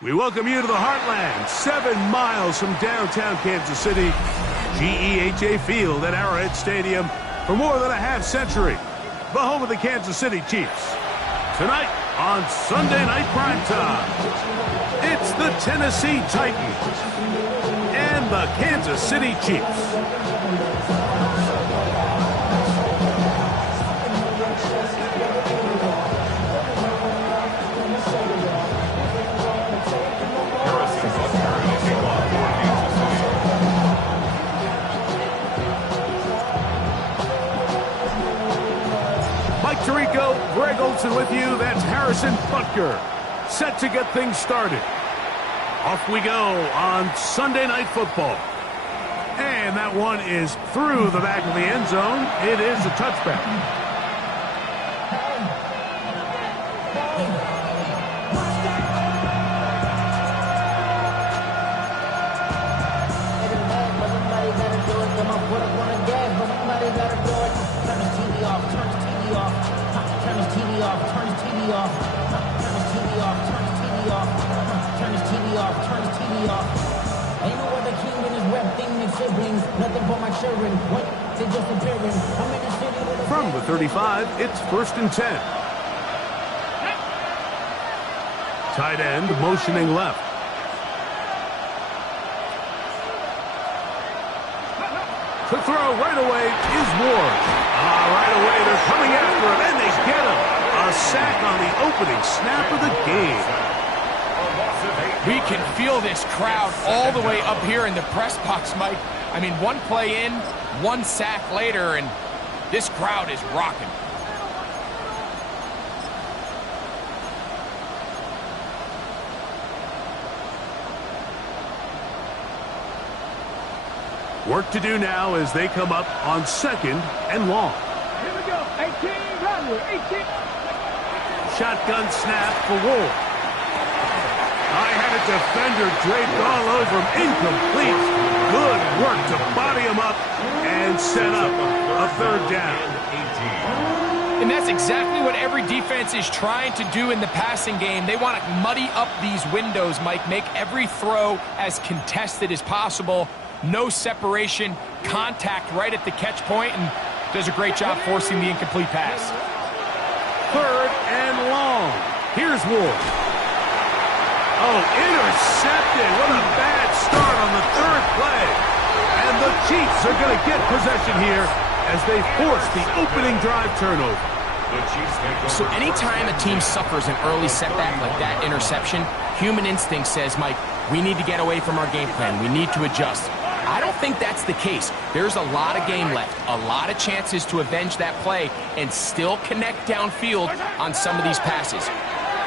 We welcome you to the Heartland, 7 miles from downtown Kansas City, GEHA Field at Arrowhead Stadium for more than a half-century. The home of the Kansas City Chiefs. Tonight on Sunday Night Primetime, it's the Tennessee Titans and the Kansas City Chiefs. Greg Olson with you. That's Harrison Butker, set to get things started. Off we go on Sunday Night Football. And that one is through the back of the end zone. It is a touchback. From the 35, it's 1st and 10. Tight end motioning left. To throw right away is Ward. Right away they're coming after him, and they get him. A sack on the opening snap of the game. We can feel this crowd all the way up here in the press box, Mike. I mean, one play in, one sack later, and this crowd is rocking. Work to do now as they come up on 2nd and long. Here we go. 18, run, 18. Shotgun snap for Ward. I had a defender draped all over him. Incomplete. Good work to body him up and set up a 3rd down. And that's exactly what every defense is trying to do in the passing game. They want to muddy up these windows, Mike. Make every throw as contested as possible. No separation, contact right at the catch point, and does a great job forcing the incomplete pass. 3rd and long. Here's Ward. Oh, intercepted. What a bad start on the 3rd play. And the Chiefs are going to get possession here as they force the opening drive turnover. So anytime a team suffers an early setback like that interception, human instinct says, Mike, we need to get away from our game plan. We need to adjust. I don't think that's the case. There's a lot of game left, a lot of chances to avenge that play and still connect downfield on some of these passes.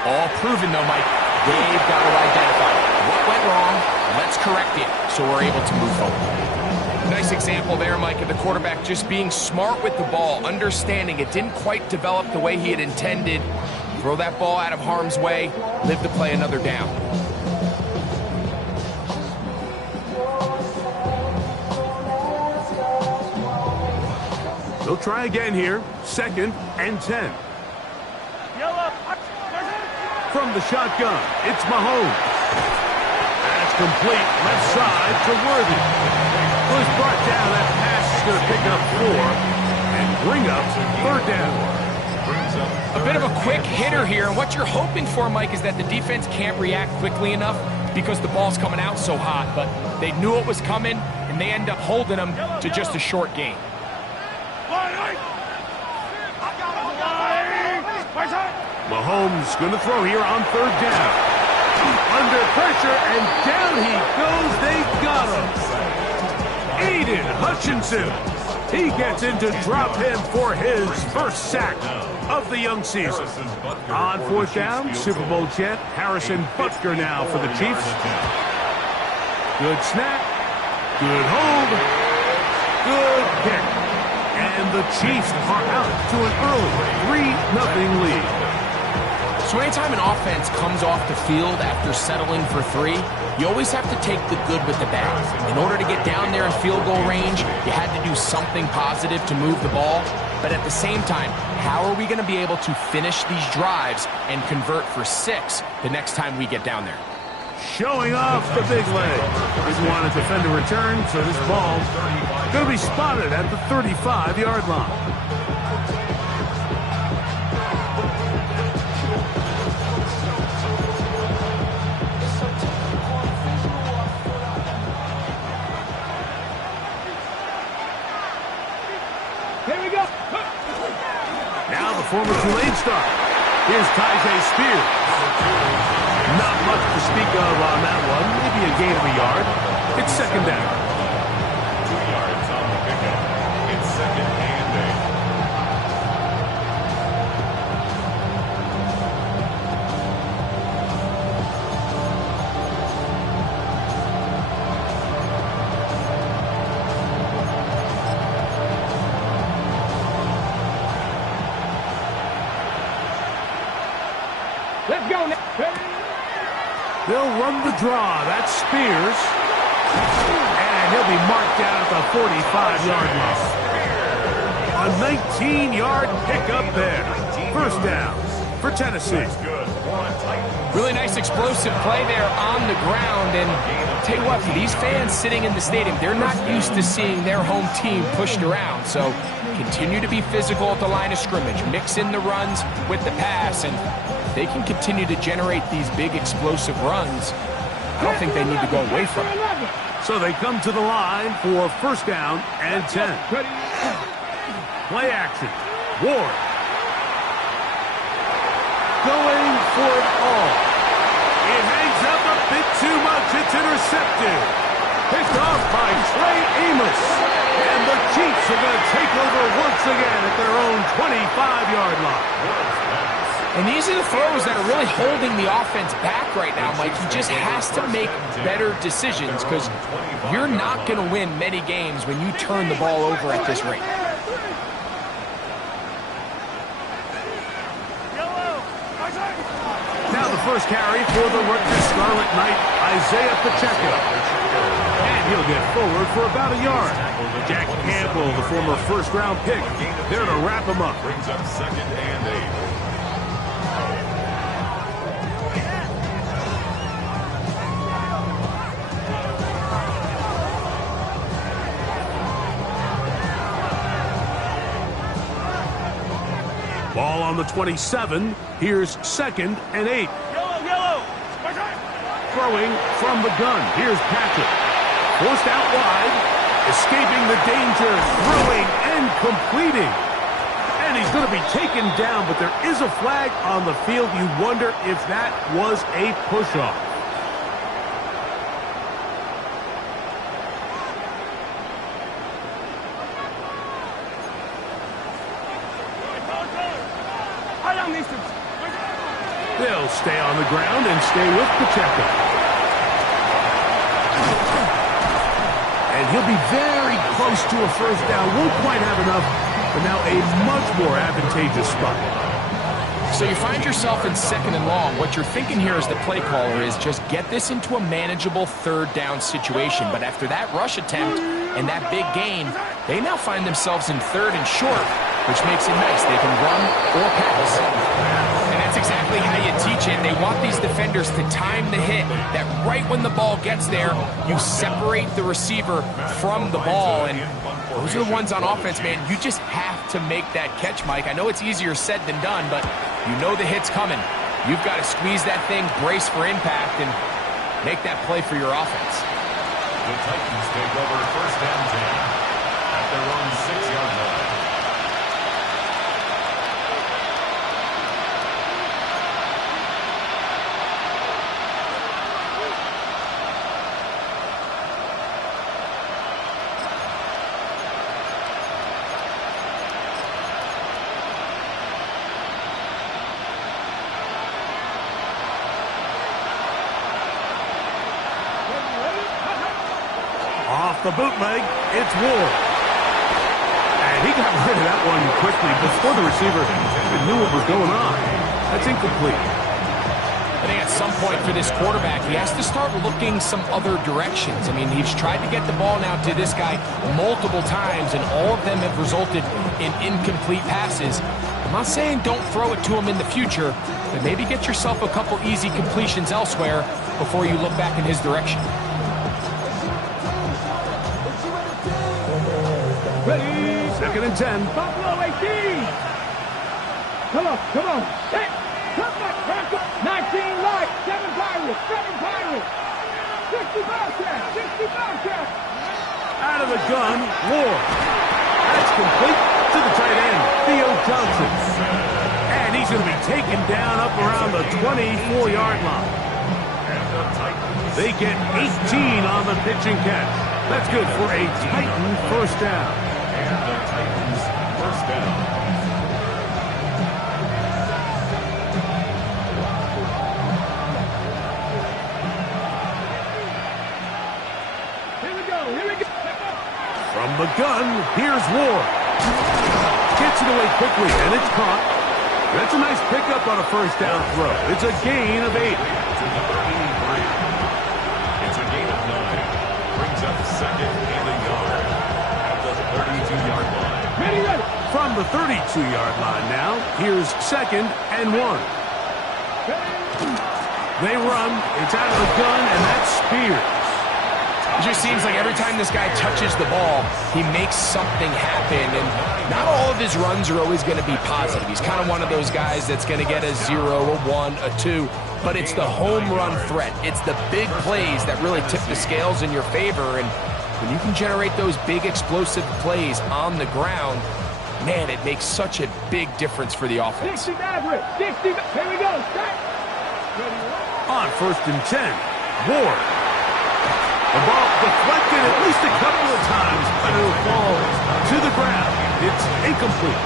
All proven, though, Mike. They've got to identify what went wrong, let's correct it so we're able to move forward. Nice example there, Mike, of the quarterback just being smart with the ball, understanding it didn't quite develop the way he had intended. Throw that ball out of harm's way, live to play another down. They'll try again here, 2nd and 10. From the shotgun, it's Mahomes. That's complete, left side to Worthy. Who's brought down. That pass is going to pick up 4 and bring up 3rd down. A bit of a quick hitter here, and what you're hoping for, Mike, is that the defense can't react quickly enough because the ball's coming out so hot, but they knew it was coming, and they end up holding them to just a short gain. Mahomes going to throw here on 3rd down. Under pressure, and down he goes. They got him. Aiden Hutchinson. He gets into drop him for his 1st sack of the young season. On 4th down, Super Bowl champ Harrison Butker now for the Chiefs. Good snap. Good hold. Good kick. And the Chiefs are out to an early 3-0 lead. So anytime an offense comes off the field after settling for 3, you always have to take the good with the bad. In order to get down there in field goal range, you had to do something positive to move the ball. But at the same time, how are we going to be able to finish these drives and convert for 6 the next time we get down there? showing off the big leg. Didn't want to defend a return, so this ball going to be spotted at the 35-yard line. Here we go. Now the former Tulane star. Here's Tyjae Spears. Not much to speak of on that one. Maybe a gain of a yard. It's second down. 2 yards on the pickup. It's second and 8. Let's go now. They'll run the draw. That's Spears. And he'll be marked down at the 45-yard line. A 19-yard pickup there. First down for Tennessee. Really nice explosive play there on the ground. And tell you what, for these fans sitting in the stadium, they're not used to seeing their home team pushed around. So continue to be physical at the line of scrimmage. Mix in the runs with the pass. And they can continue to generate these big explosive runs. I don't think they need to go away from it. So they come to the line for first down and 10. Play action. Ward. Going for it all. It hangs up a bit too much. It's intercepted. Picked off by Trey Amos. And the Chiefs are going to take over once again at their own 25-yard line. And these are the throws that are really holding the offense back right now, Mike. He just has to make better decisions because you're not going to win many games when you turn the ball over at this rate. Now the first carry for the Rutgers Scarlet Knight, Isaiah Pacheco. And he'll get forward for about a yard. Jack Campbell, the former first-round pick, there to wrap him up. Brings up second and 8. Ball on the 27. Here's second and 8. Throwing from the gun. Here's Patrick. Forced out wide. Escaping the danger. Throwing and completing. And he's going to be taken down, but there is a flag on the field. You wonder if that was a push-off. They'll stay on the ground and stay with Pacheco. And he'll be very close to a first down. Won't quite have enough, but now a much more advantageous spot. So you find yourself in second and long. What you're thinking here as the play caller is just get this into a manageable third down situation. But after that rush attempt and that big gain, they now find themselves in third and short, which makes it nice. They can run or pass. And that's exactly how you teach it. They want these defenders to time the hit, that right when the ball gets there, you separate the receiver from the ball. And those are the ones on offense, man. You just have to make that catch, Mike. I know it's easier said than done, but you know the hit's coming. You've got to squeeze that thing, brace for impact, and make that play for your offense. The Titans take over first and 10 at their own 6-yard line. Off the bootleg, it's Ward. And he got rid of that one quickly before the receiver even knew what was going on. That's incomplete. I think at some point for this quarterback, he has to start looking some other directions. I mean, he's tried to get the ball now to this guy multiple times, and all of them have resulted in incomplete passes. I'm not saying don't throw it to him in the future, but maybe get yourself a couple easy completions elsewhere before you look back in his direction. Ready, 2nd and 10. Buffalo 18. Come on. Set. Come back. 19 light. 7 Pirates. 60 Bobcats. Out of the gun, Ward. That's complete to the tight end, Theo Johnson. And he's going to be taken down up around the 24-yard line. They get 18 on the pitching catch. That's good for a Titan first down. And the Titans first down. Here we go. From the gun, here's Ward. Gets it away quickly, and it's caught. That's a nice pickup on a first down throw. It's a gain of 8. To the 33. It's a gain of 9. Brings up 2nd and a yard at the 32-yard line. Ready. From the 32-yard line now, here's 2nd and 1. They run. It's out of the gun, and that's Spears. It just seems like every time this guy touches the ball, he makes something happen, and not all of his runs are always going to be positive. He's kind of one of those guys that's going to get a 0, a 1, a 2, but it's the home run threat. It's the big plays that really tip the scales in your favor, and when you can generate those big explosive plays on the ground, man, it makes such a big difference for the offense. 60 Maverick. 60. Here we go. Set. On 1st and 10, Ward. The ball deflected at least a couple of times, but it'll fall to the ground. It's incomplete.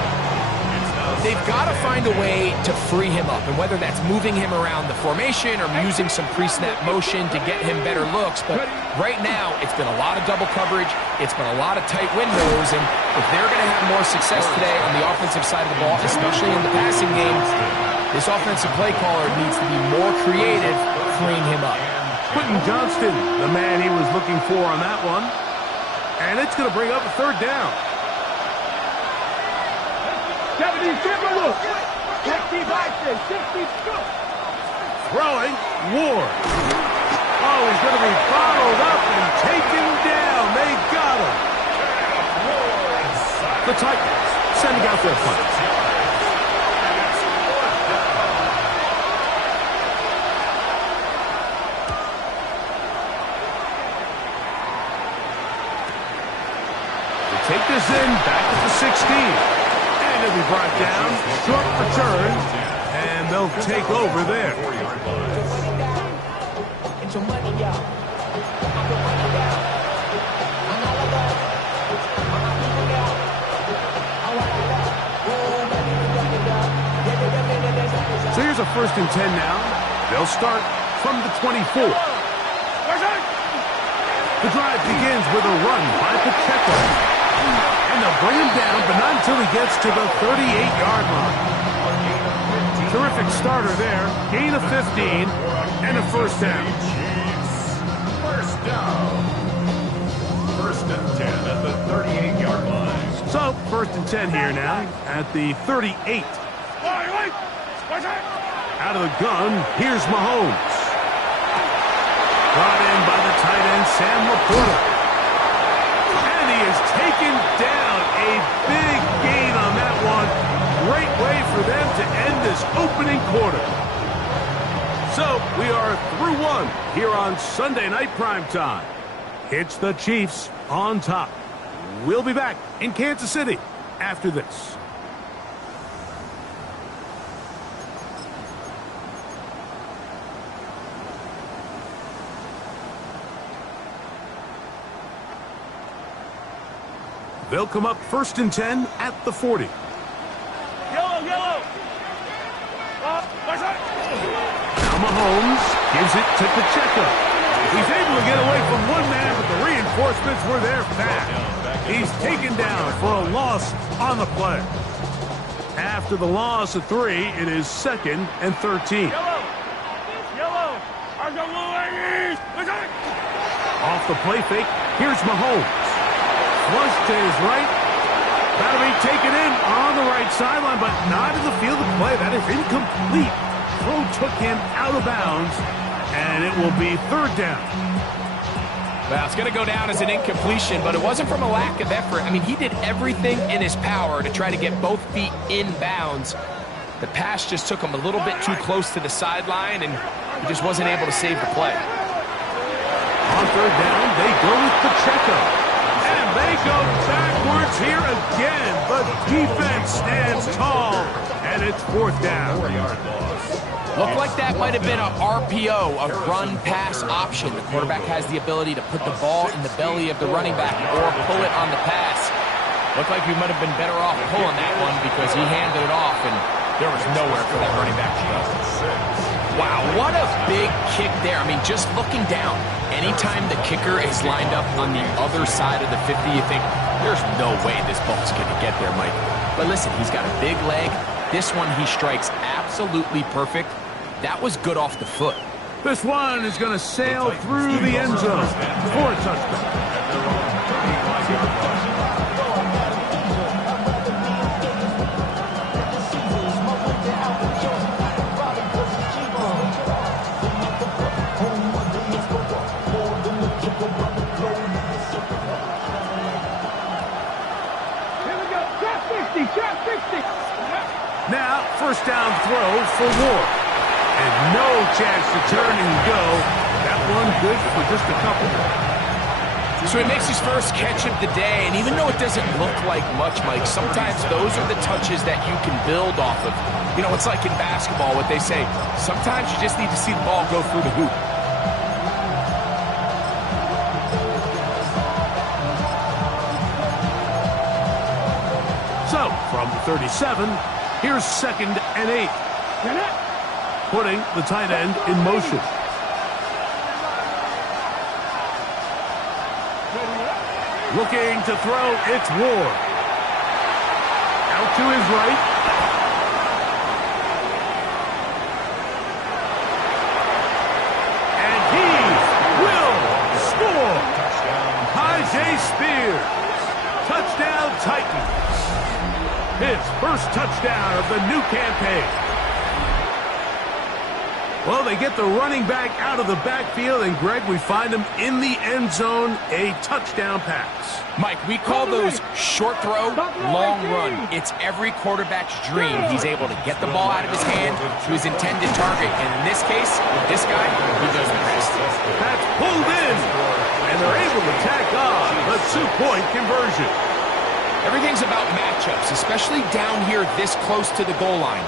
They've got to find a way to free him up, and whether that's moving him around the formation or using some pre-snap motion to get him better looks. But right now, it's been a lot of double coverage. It's been a lot of tight windows, and if they're going to have more success today on the offensive side of the ball, especially in the passing game, this offensive play caller needs to be more creative, freeing him up. Quentin Johnston, the man he was looking for on that one. And it's going to bring up a 3rd down. 70 look. 60 boxes. 60 scoop. Throwing, Ward. Oh, he's going to be followed up and taken down. They got him. The Titans sending out their punch. Take this in, back at the 16. And it'll be brought down, short return, and they'll take over there. So here's a 1st and 10 now. They'll start from the 24. The drive begins with a run by Pacheco. And they'll bring him down, but not until he gets to the 38-yard line. Terrific starter there. Gain of 15 and a first down. First down. 1st and 10 at the 38-yard line. So, 1st and 10 here now at the 38. Out of the gun, here's Mahomes. Brought in by the tight end, Sam Laporta. And he is taken down. A big gain on that one. Great way for them to end this opening quarter. So, we are through 1 here on Sunday Night Primetime. It's the Chiefs on top. We'll be back in Kansas City after this. They'll come up 1st and 10 at the 40. Yellow. Now Mahomes gives it to Pacheco. He's able to get away from one man, but the reinforcements were there fast. He's taken down for a loss on the play. After the loss of 3, it is 2nd and 13. Off the play fake, here's Mahomes. Flush to his right, That'll be taken in on the right sideline, but not in the field of play. That is incomplete. Throw took him out of bounds, and it will be third down. Well, it's going to go down as an incompletion, but it wasn't from a lack of effort. I mean, he did everything in his power to try to get both feet in bounds. The pass just took him a little bit too close to the sideline, and he just wasn't able to save the play. On third down, they go with Pacheco. And they go backwards here again. The defense stands tall, and it's fourth down. Looked like that might have been a RPO, a run-pass option. The quarterback has the ability to put the ball in the belly of the running back or pull it on the pass. Looked like we might have been better off pulling that one because he handed it off, and there was nowhere for that running back to go. Wow, what a big kick there. I mean, just looking down, anytime the kicker is lined up on the other side of the 50, you think, there's no way this ball's going to get there, Mike. But listen, he's got a big leg. This one he strikes absolutely perfect. That was good off the foot. This one is going to sail through the end zone for a touchdown. Now, first down throw for Ward. And no chance to turn and go. That one good for just a couple. So he makes his first catch of the day, and even though it doesn't look like much, Mike, sometimes those are the touches that you can build off of. You know, it's like in basketball, what they say, sometimes you just need to see the ball go through the hoop. So, from the 37, here's 2nd and 8. Putting the tight end in motion. Looking to throw, it's Ward. Out to his right. And he will score. Tajay Spears. Touchdown Titans. His first touchdown of the new campaign. Well, they get the running back out of the backfield, and Greg, we find him in the end zone, a touchdown pass. Mike, we call those short throw, long run. It's every quarterback's dream. He's able to get the ball out of his hand to his intended target, and in this case, with this guy, he does the rest. That's pulled in, and they're able to tack on the two-point conversion. Everything's about matchups, especially down here this close to the goal line.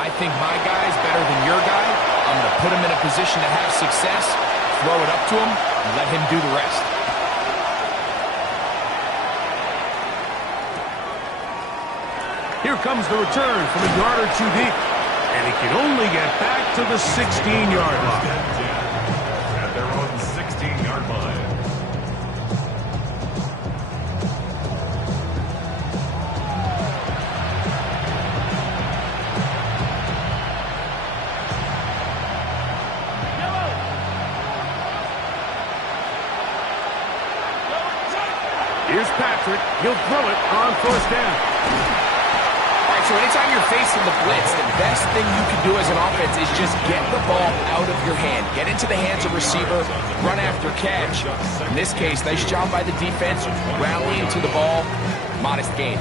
I think my guy's better than your guy. I'm going to put him in a position to have success, throw it up to him, and let him do the rest. Here comes the return from a yard or two deep, and he can only get back to the 16-yard line. At their own 16-yard line. Here's Patrick. He'll throw it on first down. All right, so anytime you're facing the blitz, the best thing you can do as an offense is just get the ball out of your hand. Get into the hands of receiver, run after catch. In this case, nice job by the defense, rallying to the ball, modest gain.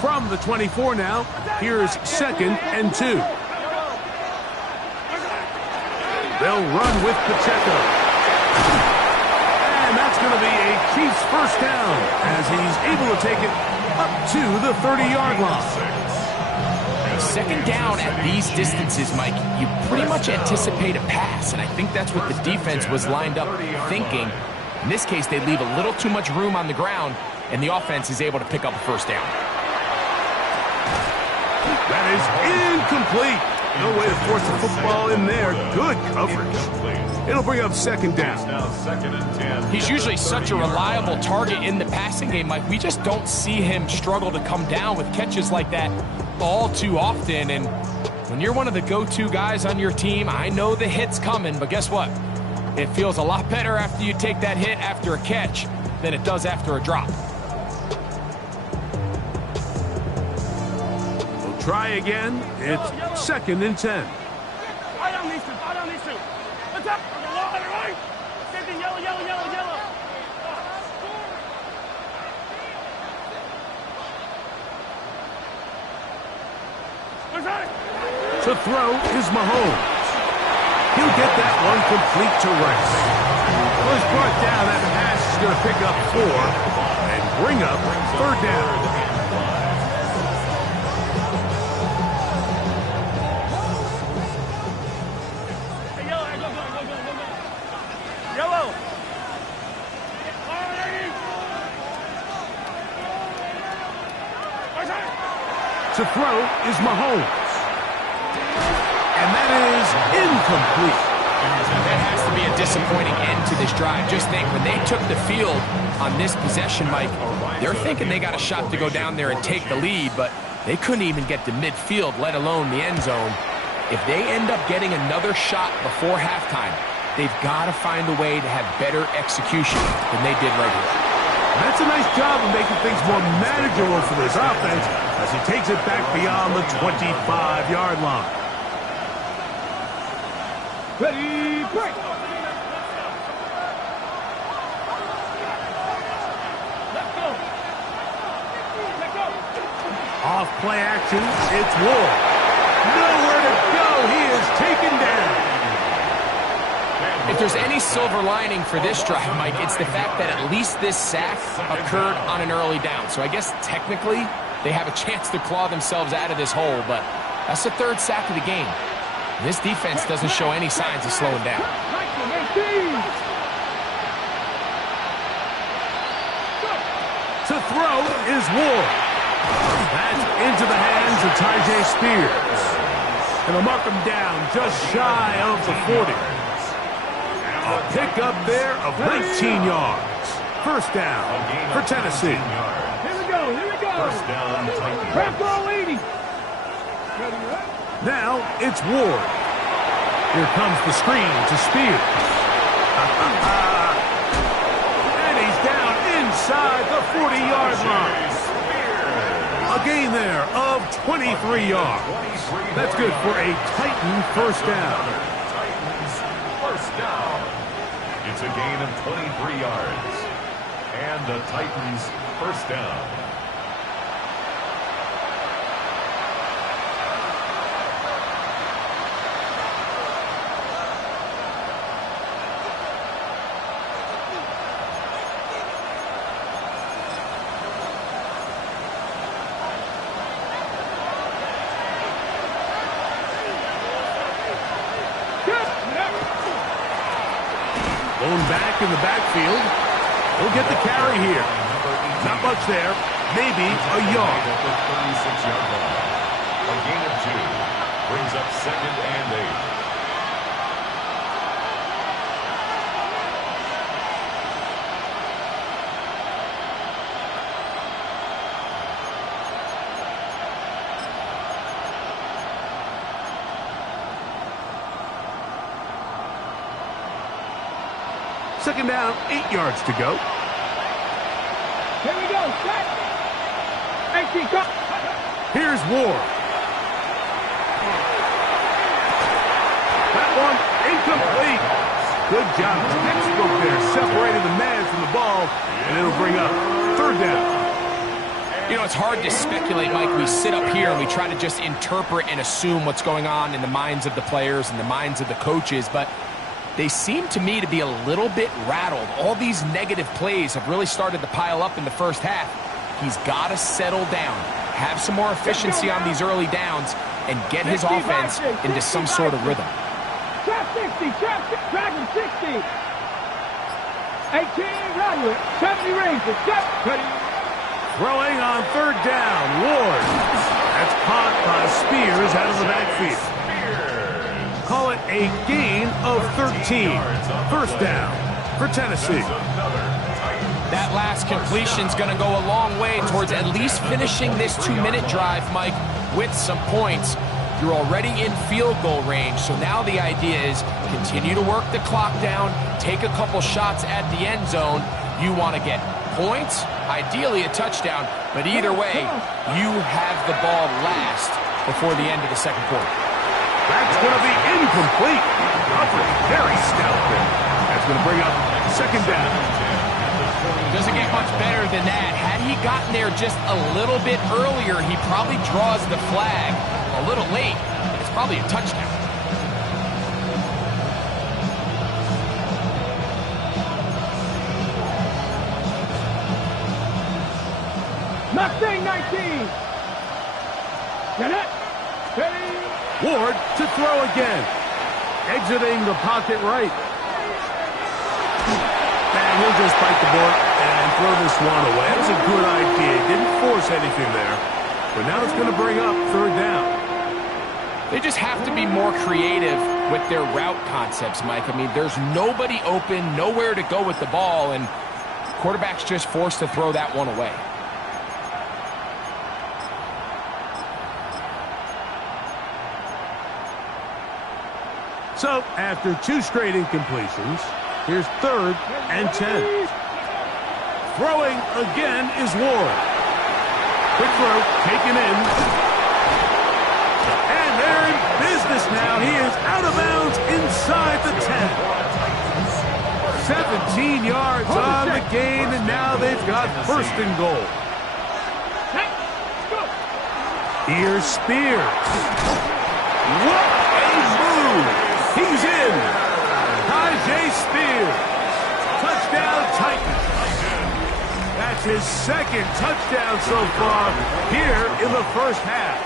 From the 24 now, here's 2nd and 2. They'll run with Pacheco. And that's going to be a Chiefs first down as he's able to take it up to the 30-yard line. Second down at these distances, Mike, you pretty much anticipate a pass, and I think that's what the defense was lined up thinking. In this case, they leave a little too much room on the ground, and the offense is able to pick up a first down. That is incomplete. No way to force the football in there. Good coverage. It'll bring up 2nd down. Now 2nd and 10. He's usually such a reliable target in the passing game, Mike. We just don't see him struggle to come down with catches like that all too often. And when you're one of the go-to guys on your team, I know the hit's coming, but guess what? It feels a lot better after you take that hit after a catch than it does after a drop. We'll try again. It's 2nd and 10. I don't need to. What's up? Right. Same thing, yellow. What's that? To throw is Mahomes. He'll get that one complete to Rice. Well, he's brought down. That pass is going to pick up 4 and bring up 3rd down. Hey, yellow, go. Yellow. What's that? To throw is Mahomes. And that is incomplete. That has to be a disappointing end to this drive. Just think, when they took the field on this possession, Mike, they're thinking they got a shot to go down there and take the lead, but they couldn't even get to midfield, let alone the end zone. If they end up getting another shot before halftime, they've got to find a way to have better execution than they did right here. That's a nice job of making things more manageable for this offense as he takes it back beyond the 25-yard line. Ready, break. Let's go. Off play action, it's Ward. Nowhere to go. He is taken down. If there's any silver lining for this drive, Mike, it's the fact that at least this sack occurred on an early down. So I guess technically they have a chance to claw themselves out of this hole, but that's the 3rd sack of the game. This defense doesn't show any signs of slowing down. To throw is Ward. That's into the hands of Tyjae Spears. And they'll mark him down just shy of the 40. A pickup there of 19 yards. 1st down for Tennessee. Here we go. 1st down, Titans. Crack ball 80. Now it's Ward. Here comes the screen to Spears. And he's down inside the 40-yard line. A gain there of 23 yards. That's good for a Titan 1st down. Titans 1st down. It's a gain of 23 yards. And the Titans 1st down. Going back in the backfield. He'll get the carry here. Not much there. Maybe a yard. 36-yard line. A gain of 2. Brings up 2nd and 8. Second down, 8 yards to go. Here we go. Set. 18, go. Here's Ward. That one incomplete. Good job. Textbook there. Separated the man from the ball, and it'll bring up 3rd down. You know, it's hard to speculate, Mike. We sit up here and we try to just interpret and assume what's going on in the minds of the players and the minds of the coaches, but they seem to me to be a little bit rattled. All these negative plays have really started to pile up in the 1st half. He's got to settle down, have some more efficiency on these early downs, and get his offense into some sort of rhythm. Trap 60, Dragon 60. 18, Rodwood, 70 Rangers, set. Ready. Throwing on 3rd down, Ward. That's caught by Spears out of the backfield. Call it a gain of 13. 1st down for Tennessee. That last completion's going to go a long way towards at least finishing this 2-minute drive, Mike, with some points. You're already in field goal range, so now the idea is continue to work the clock down, take a couple shots at the end zone. You want to get points, ideally a touchdown, but either way, you have the ball last before the end of the second quarter. That's going to be incomplete. Coverage very stout there. That's going to bring up second down. Doesn't get much better than that. Had he gotten there just a little bit earlier, he probably draws the flag a little late. It's probably a touchdown. Mustang 19. Get it. Ready. Ward to throw again. Exiting the pocket right. And he'll just bite the bullet and throw this one away. That was a good idea. Didn't force anything there. But now it's going to bring up third down. They just have to be more creative with their route concepts, Mike. I mean, there's nobody open, nowhere to go with the ball, and quarterback's just forced to throw that one away. So, after two straight incompletions, here's 3rd and 10. Throwing again is Ward. Quick throw, taken in. And they're in business now. He is out of bounds inside the 10. 17 yards on the gain, and now they've got 1st and goal. Here's Spears. What a move! He's in. Tajay Spears. Touchdown Titans. That's his 2nd touchdown so far here in the first half.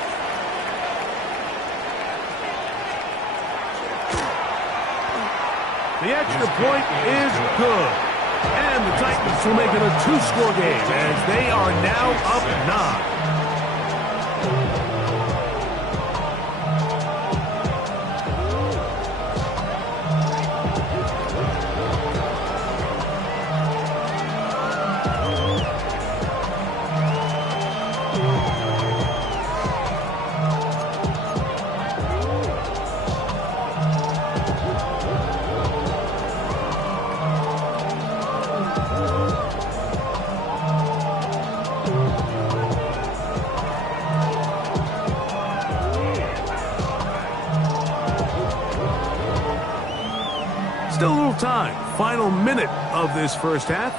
The extra point is good. And the Titans will make it a 2-score game as they are now up 9. Still a little time. Final minute of this first half.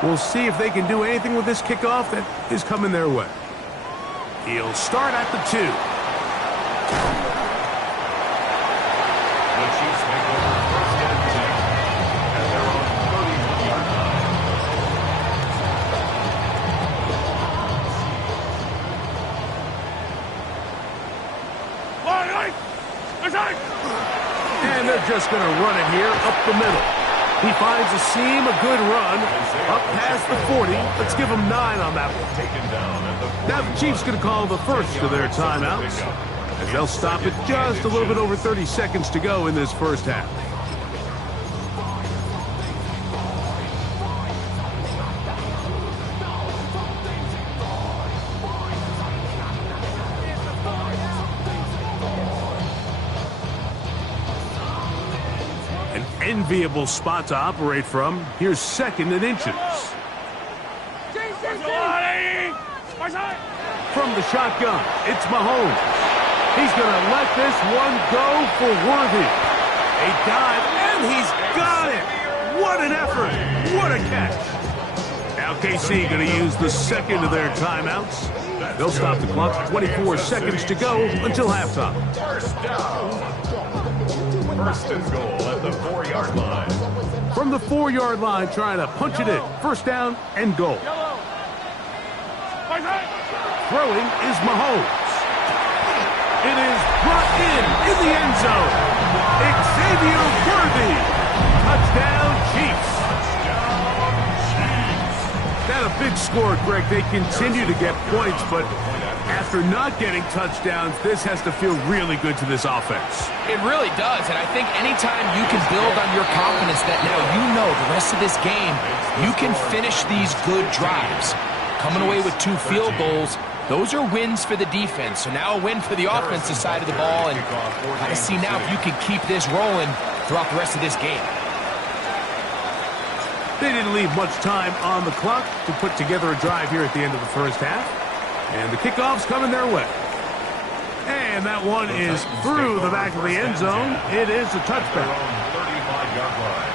We'll see if they can do anything with this kickoff that is coming their way. He'll start at the 2. The Chiefs make over 1st and 10 as they're on 31-yard line. And they're just going to run it here up the middle. He finds a seam, a good run, up past the 40. Let's give him 9 on that one. Taken down at the Now the Chiefs going to call the first of their timeouts, as they'll stop it just a little bit over 30 seconds to go in this first half. Enviable spot to operate from. Here's 2nd and inches. From the shotgun, it's Mahomes. He's going to let this one go for Worthy. A dive, and he's got it. What an effort. What a catch. Now KC going to use the 2nd of their timeouts. They'll stop the clock. 24 seconds to go until halftime. 1st and goal at the 4-yard line. From the 4-yard line, trying to punch it in. 1st down and goal. Throwing is Mahomes. It is brought in the end zone. Xavier Worthy. Touchdown Chiefs. Not a big score, Greg. They continue to get points, but after not getting touchdowns, this has to feel really good to this offense. It really does, and I think anytime you can build on your confidence that now you know the rest of this game, you can finish these good drives. Coming away with 2 field goals, Those are wins for the defense. So now a win for the offensive side of the ball. And got to see now if you can keep this rolling throughout the rest of this game. They didn't leave much time on the clock to put together a drive here at the end of the first half. And the kickoff's coming their way. And that one is through the back of the end zone. It is a touchdown. 35-yard line.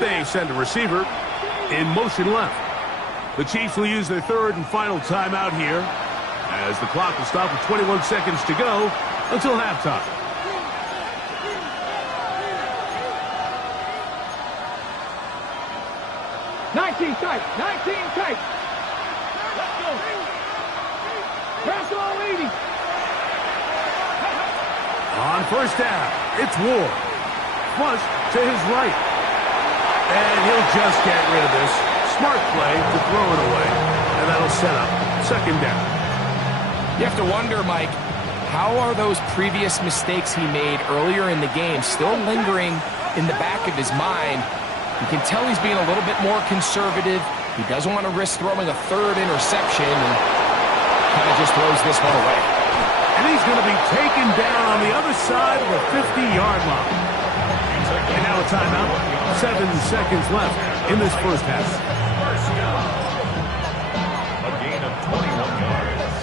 They send a receiver in motion left. The Chiefs will use their third and final timeout here as the clock will stop with 21 seconds to go until halftime. Nineteen tight. Let's go. Press all 80. On first down, it's Ward. Flush to his right. And he'll just get rid of this. Smart play to throw it away. And that'll set up second down. You have to wonder, Mike, how are those previous mistakes he made earlier in the game still lingering in the back of his mind? You can tell he's being a little bit more conservative. He doesn't want to risk throwing a third interception and kind of just throws this one away. And he's going to be taken down on the other side of the 50-yard line. And now a timeout. 7 seconds left in this first half. A gain of 21 yards.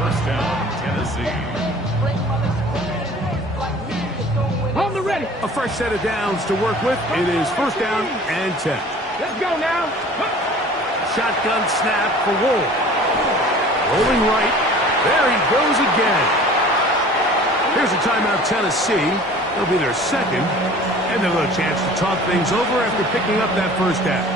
First down, Tennessee. On the ready. A fresh set of downs to work with. It is first down and 10. Let's go now. Shotgun snap for Wolf. Rolling right. There he goes again. Here's a timeout, Tennessee. It'll be their second, and they'll have a chance to talk things over after picking up that first down.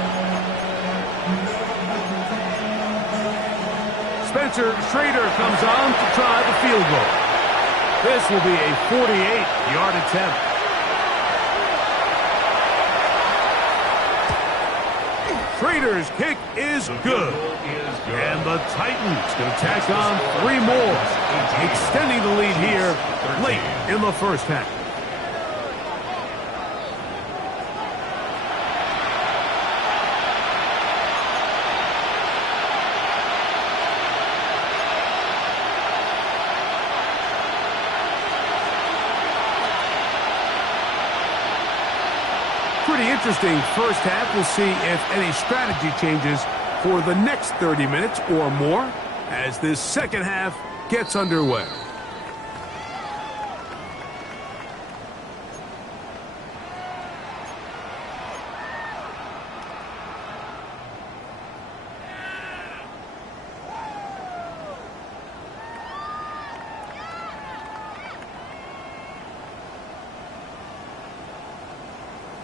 Spencer Schrader comes on to try the field goal. This will be a 48-yard attempt. Schrader's kick is good. And the Titans going to tack on 3 more, extending the lead here late in the first half. Pretty interesting first half. We'll see if any strategy changes for the next 30 minutes or more as this second half gets underway.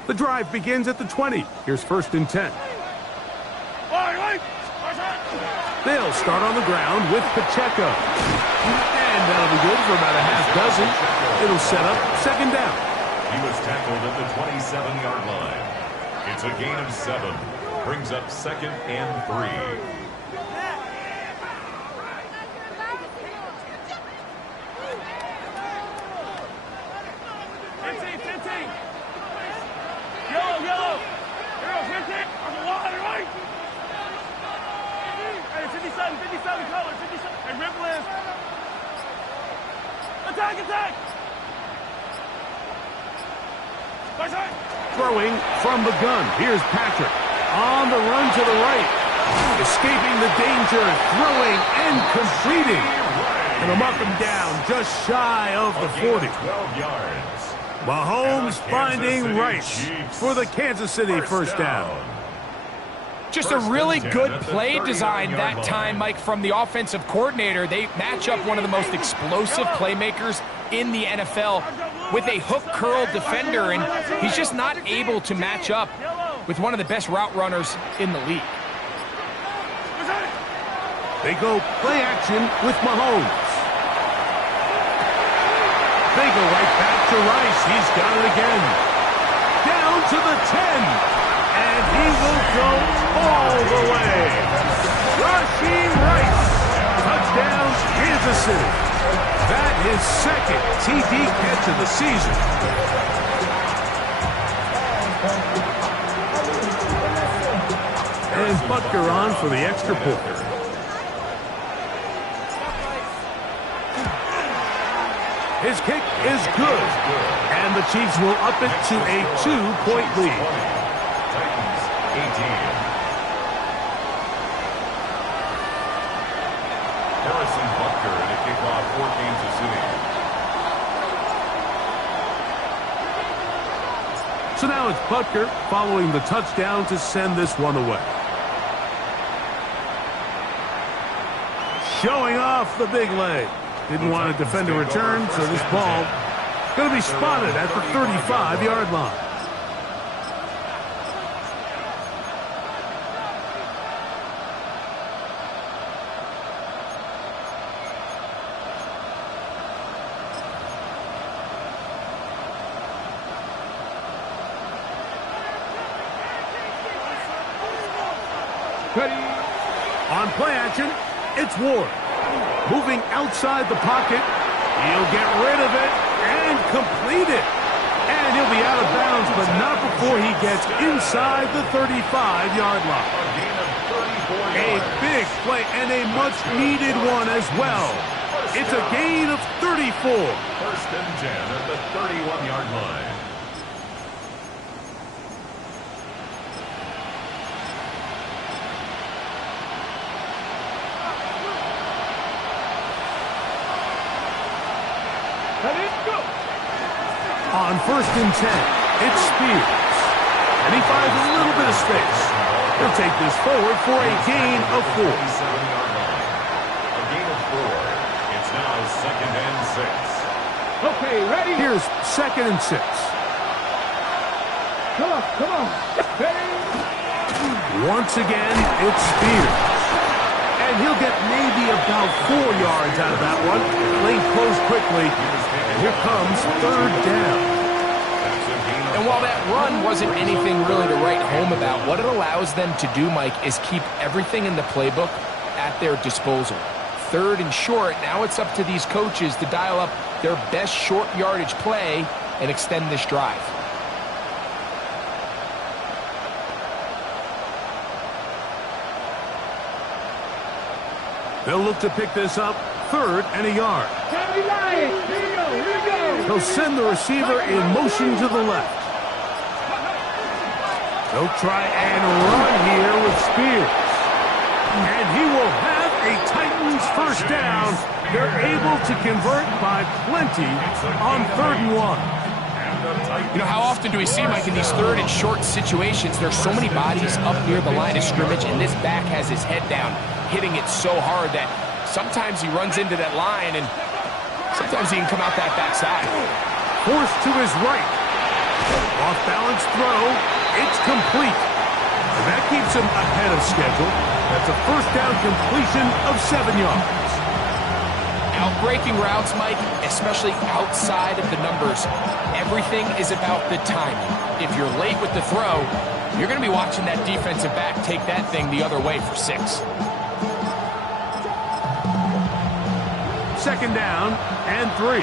The drive begins at the 20. Here's first and 10. They'll start on the ground with Pacheco. And that'll be good for about a half dozen. It'll set up second down. He was tackled at the 27-yard line. It's a gain of 7. Brings up second and 3. Throwing from the gun. Here's Patrick on the run to the right. Escaping the danger, throwing and completing. And they'll mark him down just shy of the 40. 12 yards. Mahomes finding Rice for the Kansas City first down. Just a really good play design that time, Mike, from the offensive coordinator. They match up one of the most explosive playmakers in the NFL with a hook curl defender, and he's just not able to match up with one of the best route runners in the league. They go play action with Mahomes. They go to Rice. He's got it again. Down to the 10. And he will go all the way. Rashee Rice. Touchdown, Kansas City. That is second TD catch of the season. And Butker on for the extra point. His kick is good. And the Chiefs will up it to a 2-point lead. Titans 18. Harrison Butker to kick off for Kansas City. So now it's Butker following the touchdown to send this one away. Showing off the big leg. Didn't want to defend a return, so this ball going to be spotted at the 35-yard line. On play action, it's Ward. Moving outside the pocket. He'll get rid of it and complete it. And he'll be out of bounds, but not before he gets inside the 35-yard line. A big play and a much-needed one as well. It's a gain of 34. First and 10 at the 31-yard line. On first and 10, it's Spears. And he finds a little bit of space. He'll take this forward for a gain of 4. A gain of 4. It's now second and 6. Okay, ready? Here's second and 6. Come on. Ready? Once again, it's Spears. And he'll get maybe about 4 yards out of that one. Lane closed quickly. And here comes third down. And while that run wasn't anything really to write home about, what it allows them to do, Mike, is keep everything in the playbook at their disposal. Third and short, now it's up to these coaches to dial up their best short yardage play and extend this drive. They'll look to pick this up, third and a yard. They'll send the receiver in motion to the left. They'll try and run here with Spears. And he will have a Titans first down. They're able to convert by plenty on third and 1. You know, how often do we see, Mike, in these third and short situations, there's so many bodies up near the line of scrimmage, and this back has his head down, hitting it so hard that sometimes he runs into that line, and sometimes he can come out that backside. Forced to his right. Off-balance throw. It's complete. And that keeps him ahead of schedule. That's a first down completion of 7 yards. Out-breaking routes, Mike, especially outside of the numbers, everything is about the timing. If you're late with the throw, you're going to be watching that defensive back take that thing the other way for 6. Second down and 3. 18-2.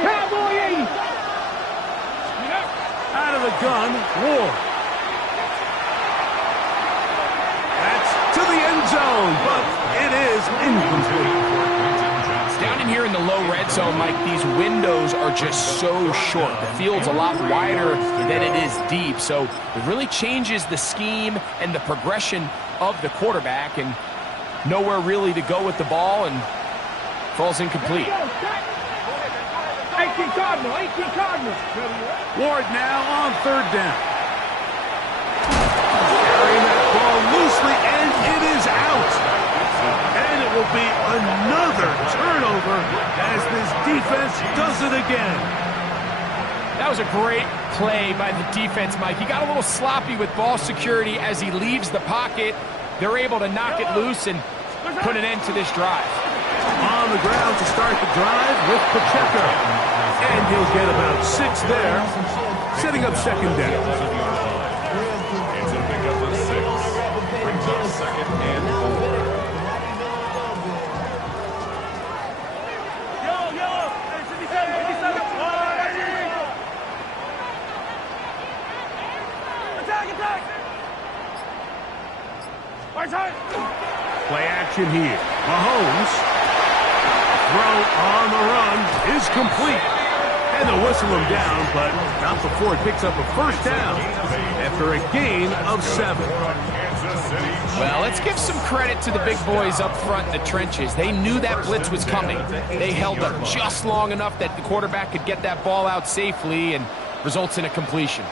Cowboy 80. Out of the gun, Ward. That's to the end zone, but it is incomplete. Down in here in the low red zone, Mike, these windows are just so short. The field's a lot wider than it is deep, so it really changes the scheme and the progression of the quarterback, and nowhere really to go with the ball, and falls incomplete. 18 Cardinal. Ward now on third down. Carrying that ball loosely, and it is out. And it will be another turnover as this defense does it again. That was a great play by the defense, Mike. He got a little sloppy with ball security as he leaves the pocket. They're able to knock it loose, and put an end to this drive. On the ground to start the drive with Pacheco. And he'll get about 6 there, setting up second down. It's a pickup of 6. Brings up second and 4. Yellow. Hey, 57. Attack. Right side. Play action here. Mahomes. Throw on the run is complete. And they'll whistle him down, but not before it picks up a first down after a gain of 7. Well, let's give some credit to the big boys up front in the trenches. They knew that blitz was coming. They held up just long enough that the quarterback could get that ball out safely and results in a completion.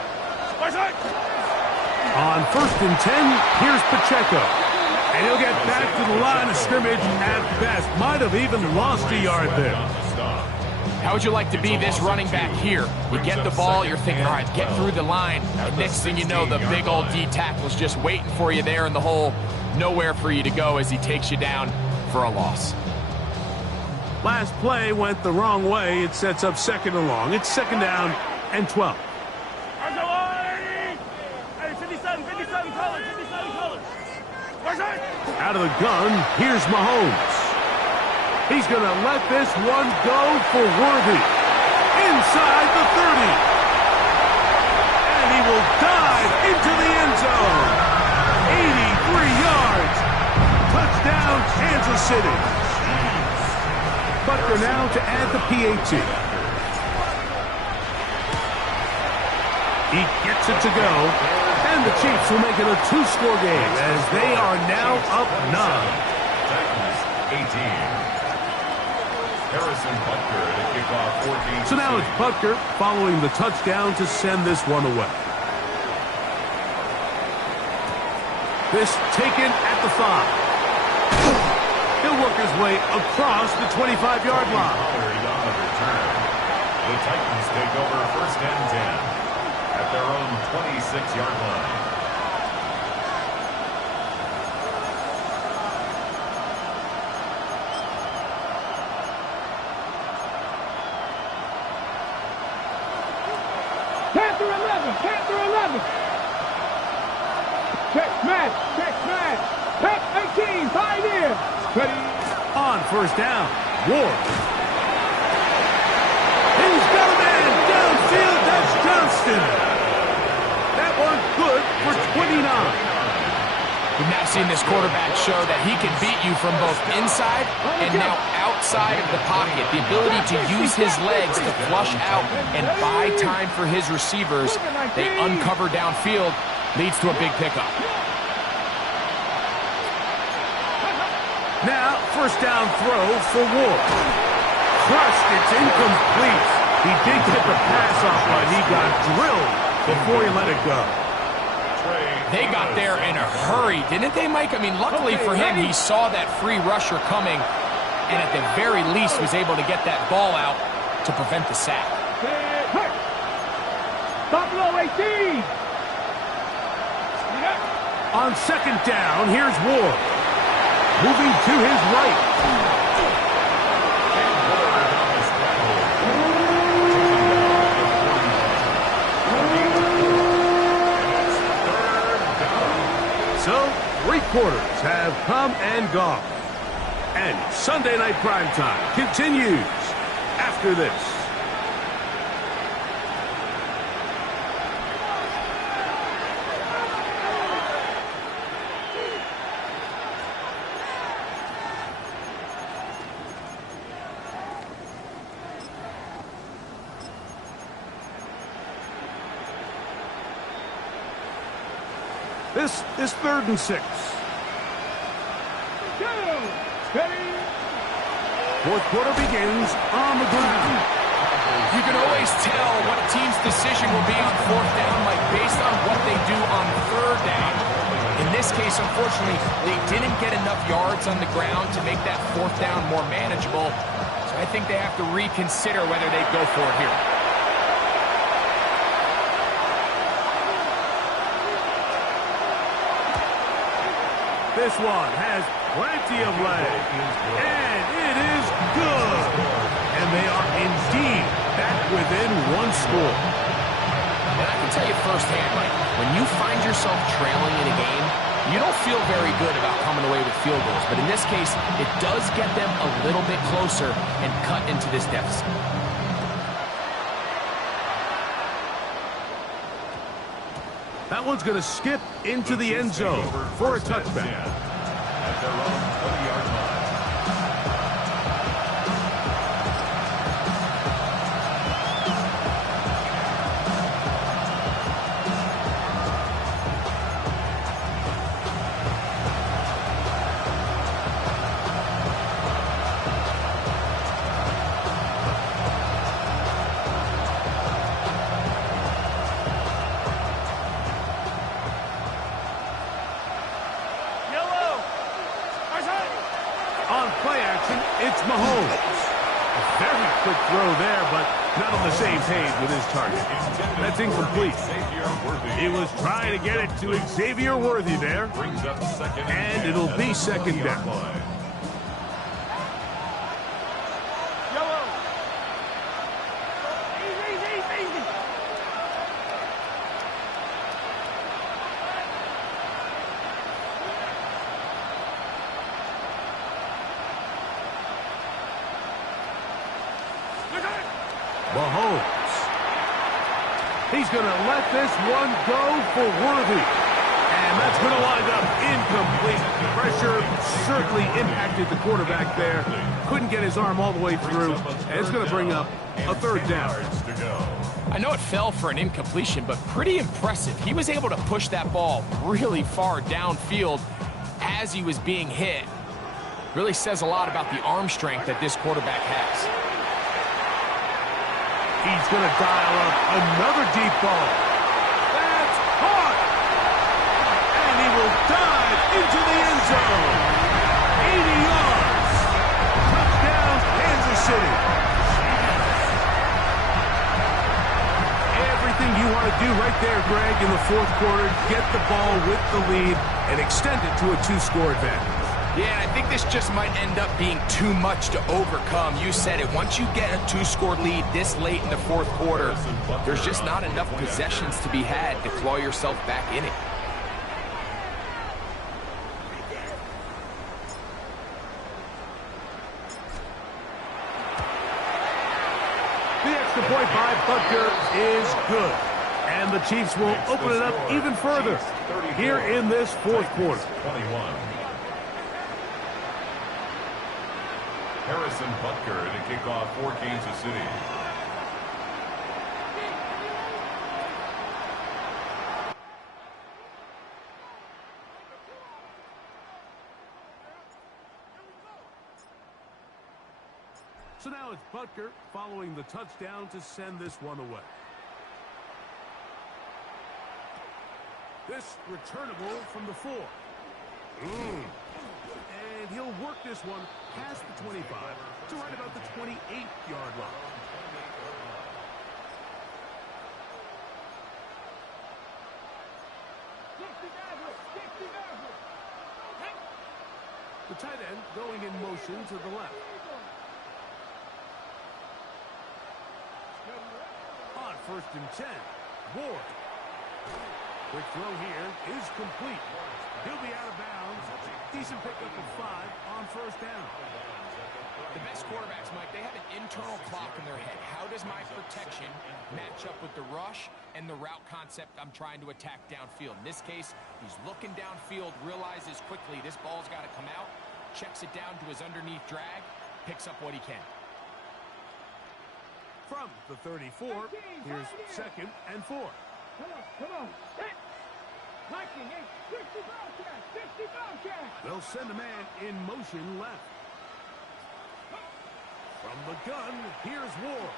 Right side. On 1st and 10, here's Pacheco. And he'll get back to the line of scrimmage at best. Might have even lost a yard there. How would you like to be this running back here? You get the ball, you're thinking, all right, get through the line. And next thing you know, the big old D tackle's just waiting for you there in the hole. Nowhere for you to go as he takes you down for a loss. Last play went the wrong way. It sets up second and long. It's second down and 12. Hey, 57 colors. Out of the gun, here's Mahomes. He's going to let this one go for Worthy. Inside the 30. And he will dive into the end zone. 83 yards. Touchdown, Kansas City. Butker now to add the PAT. He gets it to go. And the Chiefs will make it a 2-score game as they are now up 9. Titans 18. Harrison Butker to kick off 14. So now it's Butker following the touchdown to send this one away. This taken at the 5. He'll work his way across the 25-yard line. The Titans take over 1st and 10. At their own 26-yard line. Panther 11. Check smash. Pack 18, pioneer. Ready. On 1st down, Ward. He's got a man downfield. That's Johnston. That one good for 29. We've now seen this quarterback show that he can beat you from both inside and now outside of the pocket. The ability to use his legs to flush out and buy time for his receivers. They uncover downfield, leads to a big pickup. Now, 1st down throw for Ward. Crushed, it's incomplete. He did get the pass off, but he got drilled before he let it go. They got there in a hurry, didn't they, Mike? I mean, luckily for him, he saw that free rusher coming and at the very least was able to get that ball out to prevent the sack. Buffalo 18. On 2nd down, here's Ward. Moving to his right. So, 3 quarters have come and gone. And Sunday Night Primetime continues after this. This is 3rd and 6. Fourth quarter begins on the ground. You can always tell what a team's decision will be on 4th down, like based on what they do on 3rd down. In this case, unfortunately, they didn't get enough yards on the ground to make that 4th down more manageable. So I think they have to reconsider whether they go for it here. This one has plenty of leg. And it is good. And they are indeed back within one score. And I can tell you firsthand, Mike, when you find yourself trailing in a game, you don't feel very good about coming away with field goals. But in this case, it does get them a little bit closer and cut into this deficit. That one's going to skip into the end zone for a touchback. At their own 20-yard line. On play action, it's Mahomes. A very quick throw there, but not on the same page with his target. That's incomplete. He was trying to get it to Xavier Worthy there. And it'll be second down. Mahomes. He's going to let this one go for Worthy. And that's going to wind up incomplete. Pressure certainly impacted the quarterback there. Couldn't get his arm all the way through. And it's going to bring up a third down. I know it fell for an incompletion, but pretty impressive. He was able to push that ball really far downfield as he was being hit. Really says a lot about the arm strength that this quarterback has. He's going to dial up another deep ball. That's caught. And he will dive into the end zone. 80 yards. Touchdown, Kansas City. Everything you want to do right there, Greg, in the fourth quarter. Get the ball with the lead and extend it to a two-score advantage. Yeah, I think this just might end up being too much to overcome. You said it. Once you get a two-score lead this late in the fourth quarter, there's just not enough possessions to be had to claw yourself back in it. The extra point by Butker is good. And the Chiefs will open it up even further here in this fourth quarter. 21. Harrison Butker to kick off for Kansas City. So now it's Butker following the touchdown to send this one away. This returnable from the 4. And he'll work this one past the 25 to right about the 28-yard line. The tight end going in motion to the left. On 1st and 10, Ward. Quick throw here is complete. He'll be out of bounds. Decent pickup of 5 on 1st down. The best quarterbacks, Mike, they have an internal clock in their head. How does my protection match up with the rush and the route concept I'm trying to attack downfield? In this case, he's looking downfield, realizes quickly this ball's got to come out, checks it down to his underneath drag, picks up what he can. From the 34, here's 2nd and 4. Come on. Viking, 60 Bobcat, 60 Bobcat. They'll send a man in motion left. From the gun, here's Ward.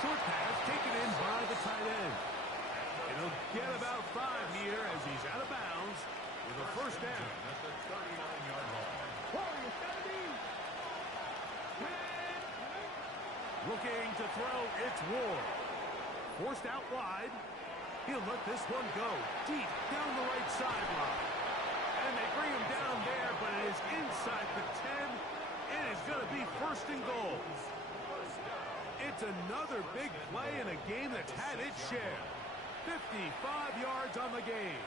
Short pass taken in by the tight end. And he'll get about 5 here as he's out of bounds with a 1st down. At the 39-yard line. Looking to throw, it's Ward. Forced out wide. He'll let this one go deep down the right sideline. And they bring him down there, but it is inside the 10. It is going to be first and goal. It's another big play in a game that's had its share. 55 yards on the game.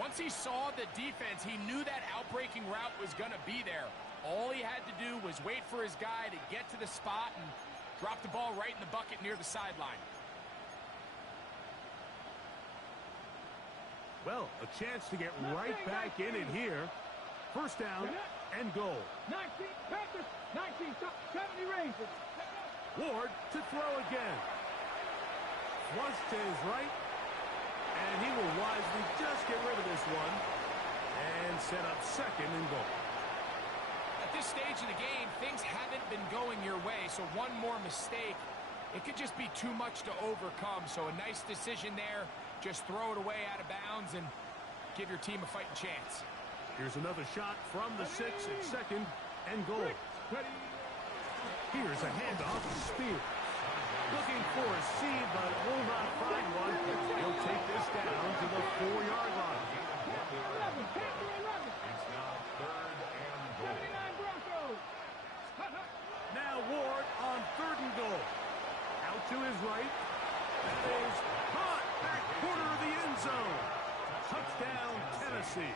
Once he saw the defense, he knew that outbreaking route was going to be there. All he had to do was wait for his guy to get to the spot and drop the ball right in the bucket near the sideline. Well, a chance to get right back in it here. First down and goal. 19, Panthers, 19, 70 Rangers. Ward to throw again. Flush to his right. And he will wisely just get rid of this one. And set up second and goal. At this stage of the game, things haven't been going your way, so one more mistake, it could just be too much to overcome. So a nice decision there. Just throw it away out of bounds and give your team a fighting chance. Here's another shot from the 6 at second and goal. Here's a handoff to Spears. Looking for a seam, but will not find one. He'll take this down to the 4-yard line. It's now third and goal. 79 Broncos. Now Ward on third and goal. Out to his right. That is caught back corner of the end zone. Touchdown, Tennessee.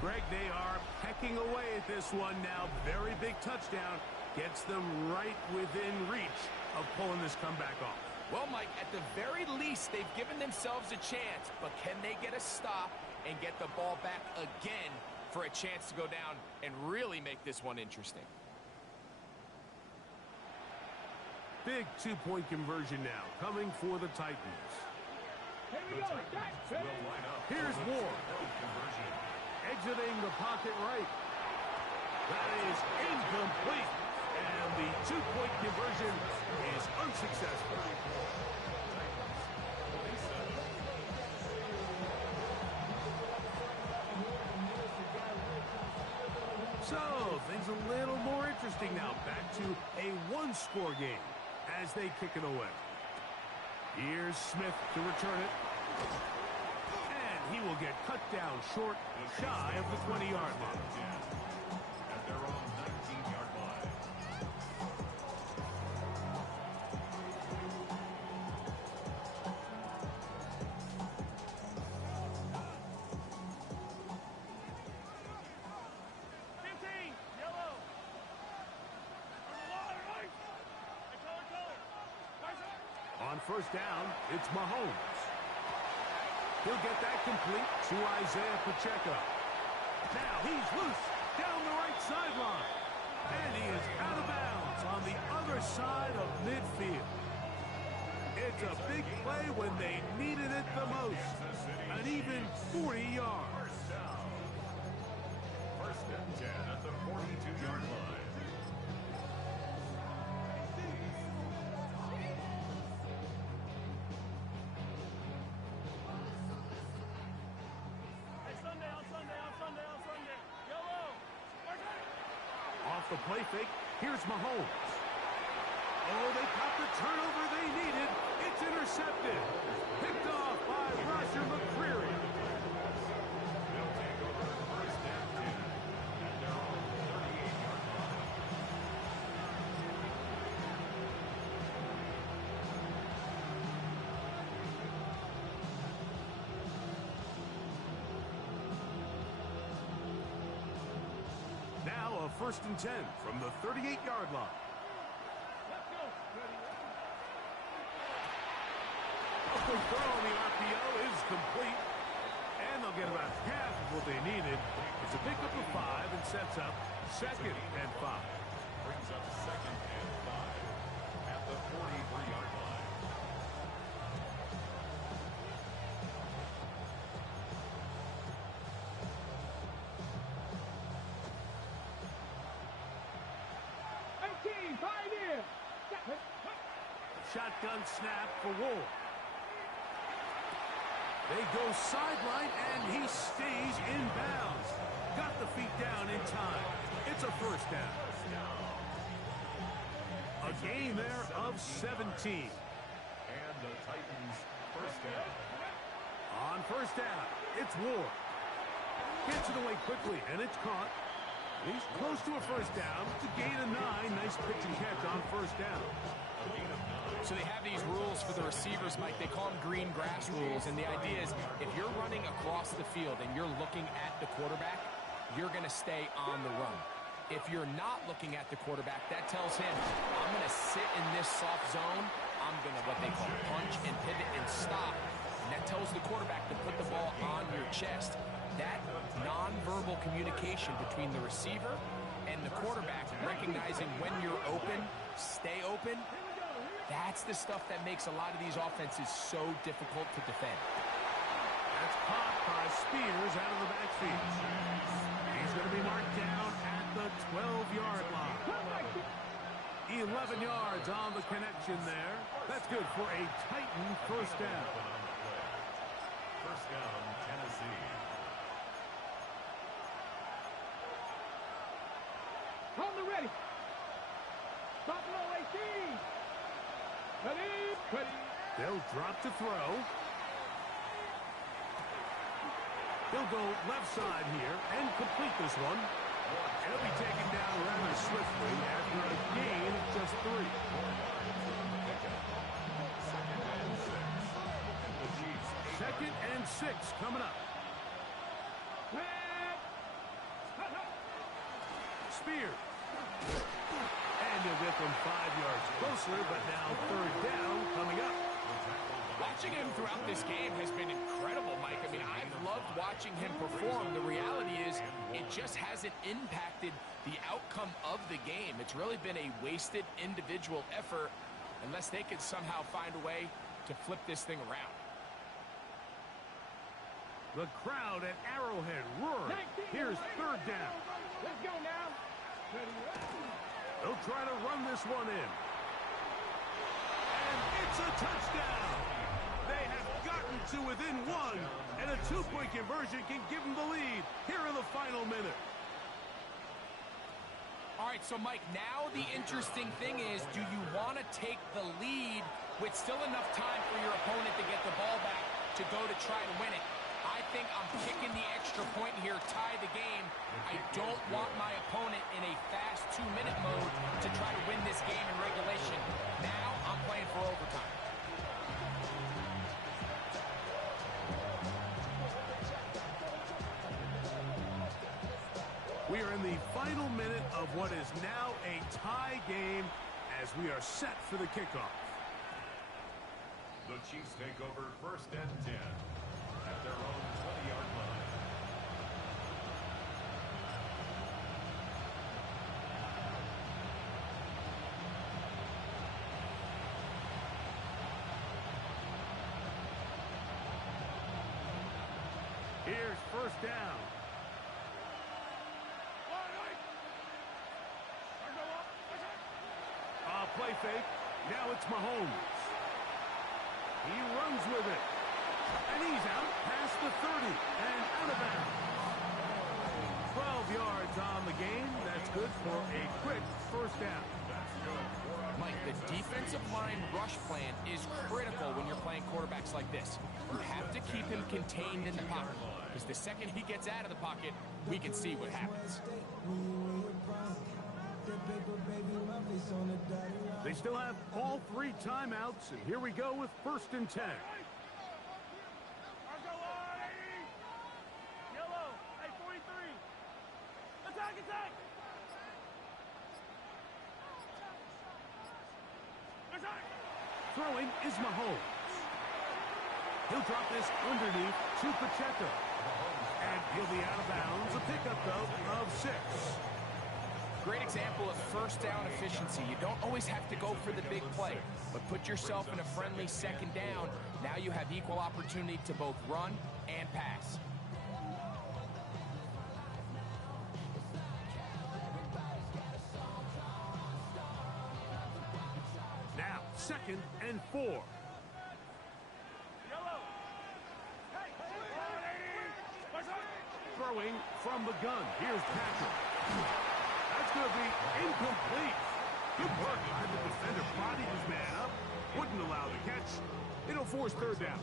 Greg, they are pecking away at this one now. Very big touchdown. Gets them right within reach of pulling this comeback off. Well, Mike, at the very least, they've given themselves a chance, but can they get a stop and get the ball back again for a chance to go down and really make this one interesting? Big two-point conversion now coming for the Titans. Here we go. Will line up. Here's Ward. Conversion. Exiting the pocket right. That is incomplete. And the two-point conversion is unsuccessful. So, things a little more interesting now. Back to a one-score game as they kick it away. Here's Smith to return it. And he will get cut down short, shy of the 20-yard line. At their own 19-yard line. On first down, it's Mahomes. He'll get that complete to Isaiah Pacheco. Now he's loose down the right sideline. And he is out of bounds on the other side of midfield. It's a big play when they needed it the most. An even 40 yards. First and 10 at the 42-yard line. Off the play fake, here's Mahomes. Oh, they caught the turnover they needed. It's intercepted. Picked off by Roger McCreary. They'll take over first and 10 at their own 38-yard line. Now a first and 10 from the 38-yard line. The throw on the RPO is complete. And they'll get about half of what they needed. It's a pickup of 5 and sets up second and 5. Brings up second and 5 at the 43-yard line. Pioneer. Shotgun snap for Ward. They go sideline, and he stays in bounds. Got the feet down in time. It's a first down. A gain there of 17. And the Titans first down. On first down, it's Ward. Gets it away quickly, and it's caught. He's close to a first down. It's a gain of 9. Nice pitch and catch on first down. So they have these rules for the receivers, Mike. They call them green grass rules. And the idea is if you're running across the field and you're looking at the quarterback, you're going to stay on the run. If you're not looking at the quarterback, that tells him, I'm going to sit in this soft zone. I'm going to what they call punch and pivot and stop. And that tells the quarterback to put the ball on your chest. That nonverbal communication between the receiver and the quarterback, recognizing when you're open, stay open, that's the stuff that makes a lot of these offenses so difficult to defend. That's caught by Spears out of the backfield. He's going to be marked down at the 12-yard line. 11 yards on the connection there. That's good for a Titan first down. First down, Tennessee. Hold it ready. Buffalo 18. Ready. They'll drop to throw. He'll go left side here and complete this one. He'll be taken down rather swiftly after a gain of just 3. Second and 6 coming up. Spears. And he'll get them 5 yards closer, but now third down coming up. Watching him throughout this game has been incredible, Mike. I mean, I've loved watching him perform. The reality is it just hasn't impacted the outcome of the game. It's really been a wasted individual effort unless they could somehow find a way to flip this thing around. The crowd at Arrowhead roaring. Here's third down. Let's go now. They'll try to run this one in. And it's a touchdown. They have gotten to within 1, and a 2-point conversion can give them the lead here in the final minute. All right, so Mike, now the interesting thing is, do you want to take the lead with still enough time for your opponent to get the ball back to go to try to win it? I think I'm kicking the extra point here, tie the game. I don't want my opponent in a fast 2-minute mode to try to win this game in regulation. Now I'm playing for overtime. We are in the final minute of what is now a tie game as we are set for the kickoff. The Chiefs take over first and 10 at their own 20-yard line. Here's first down. Play fake. Now it's Mahomes. He runs with it. And he's out past the 30 and out of bounds. 12 yards on the game. That's good for a quick first down. Mike, the defensive line rush plan is critical when you're playing quarterbacks like this. You have to keep him contained in the pocket, because the second he gets out of the pocket, we can see what happens. They still have all 3 timeouts, and here we go with first and 10. Yellow, 43. Attack! Throwing is Mahomes. He'll drop this underneath to Pacheco. And he'll be out of bounds. A pickup, though, of 6. Great example of first down efficiency. You don't always have to go for the big play, but put yourself in a friendly second down. Now you have equal opportunity to both run and pass. Now, second and 4. Yellow. Throwing from the gun. Here's Patrick. That's going to be incomplete. Good work by the defender. Bodied his man up. Wouldn't allow the catch. It'll force third down.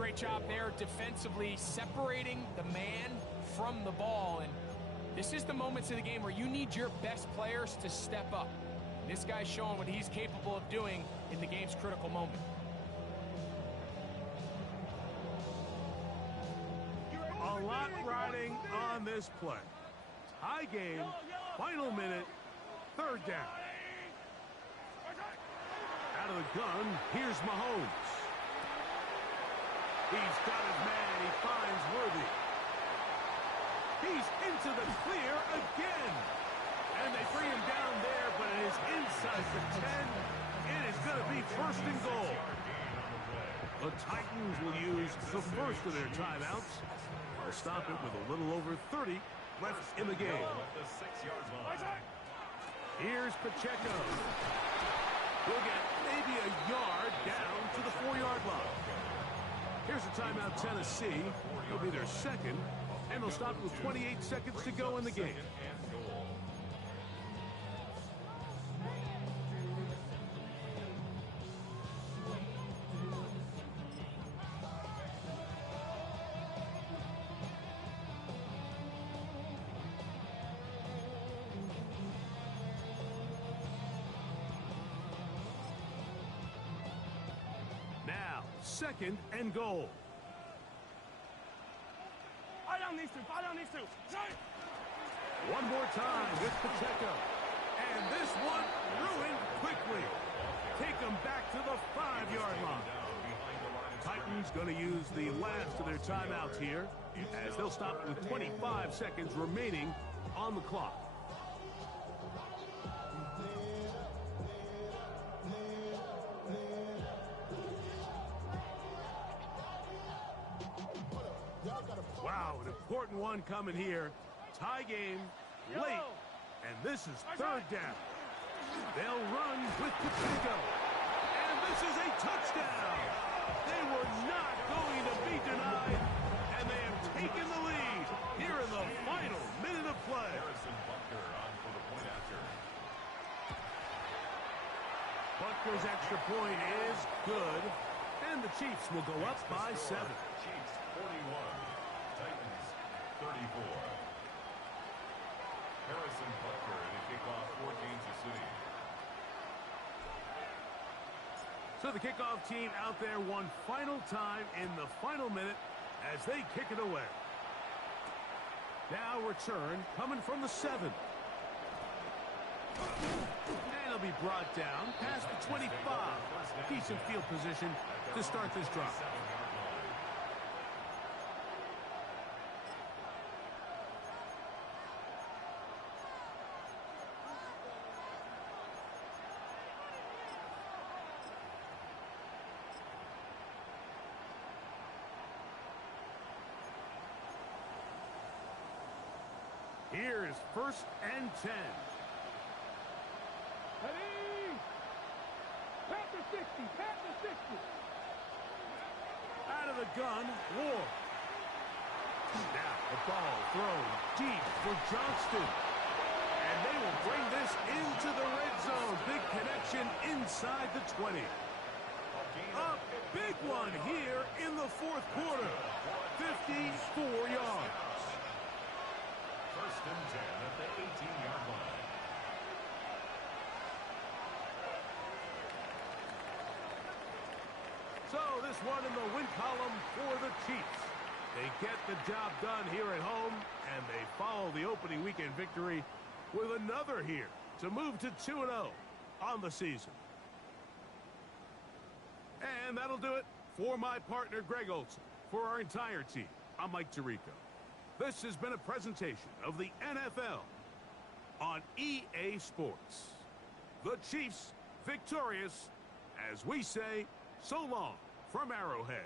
great job there defensively, separating the man from the ball. And this is the moments of the game where you need your best players to step up. This guy's showing what he's capable of doing in the game's critical moment. A lot riding on this play. Tie game, final minute, third down. Out of the gun, here's Mahomes. He's got his man, he finds Worthy. He's into the clear again. And they bring him down there, but it is inside the 10. It is going to be first and goal. The Titans will use the first of their timeouts. They'll stop it with a little over 30 left in the game. Here's Pacheco. He'll get maybe a yard down to the 4-yard line. Here's a timeout, Tennessee. It'll be their second, and they'll stop it with 28 seconds to go in the game. Now, second and goal. Fire down these two. Fire down these two. One more time with Pacheco. And this one ruined quickly. Take them back to the 5-yard line. Titans going to use the last of their timeouts here, as they'll stop with 25 seconds remaining on the clock. Wow, an important one coming here. Tie game, late, and this is third down. They'll run with Pacheco, and this is a touchdown. They were not going to be denied, and they have taken the lead here in the final minute of play. Butker's extra point is good, and the Chiefs will go up by 7. Chiefs 41. Titans 34. Harrison Butker in the kickoff for Kansas City. So the kickoff team out there one final time in the final minute as they kick it away. Now return coming from the 7. And it'll be brought down past the 25. Decent field position to start this drive. Here's first and 10. Ready? Pat the 60. Pat the 60. Out of the gun, Ward. Now the ball thrown deep for Johnston. And they will bring this into the red zone. Big connection inside the 20. A big one here in the fourth quarter. 54 yards. First and 10 at the 18-yard line. So this one in the win column for the Chiefs. They get the job done here at home, and they follow the opening weekend victory with another here to move to 2-0 on the season. And that'll do it for my partner, Greg Olson. For our entire team, I'm Mike Tirico. This has been a presentation of the NFL on EA Sports. The Chiefs victorious, as we say, so long from Arrowhead.